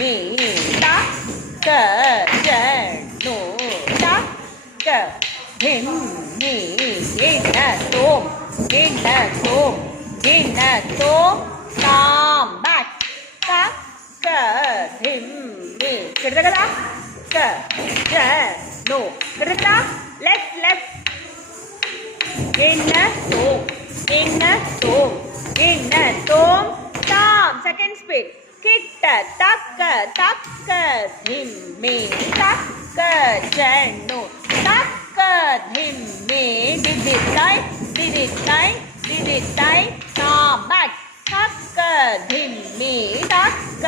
me tak janu tak him me inatum tam back tak him me kedakala janu kedakala left இன்னும் தாம் second speed கிட்ட தக்க திம்மி தக்க ஜன்னு தக்க திம்மி டிடிட்டாய் தாம் பேக் தக்க திம்மி தக்க